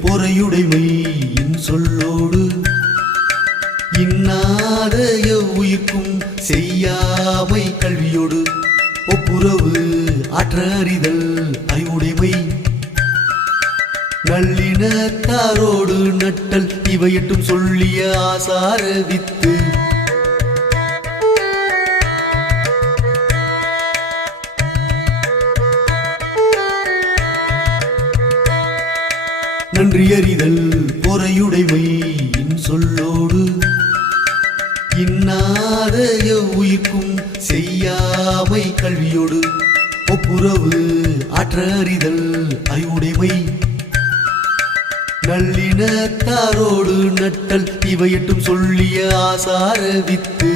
பொருளுடைமை இன் சொல்லோடு. இன்னாத உயிர்க்கும் செய்யாமை கல்வியோடு. ஒப்புரவு ஆற்ற அறிதல் அறிவுடைமை நல்லினத்தாரோடு நட்டல் இவையட்டும் சொல்லிய ஆசார வித்து. நன்றி அறிதல் பொறையுடைமை சொல்லோடு. இன்னாத உயிர்க்கும் செய்யாமை கல்வியோடு. ஒப்புரவு ஆற்ற அறிதல் அறிவுடைமை நல்லினத்தாரோடு நட்டல் இவையட்டும் சொல்லிய ஆசார வித்து.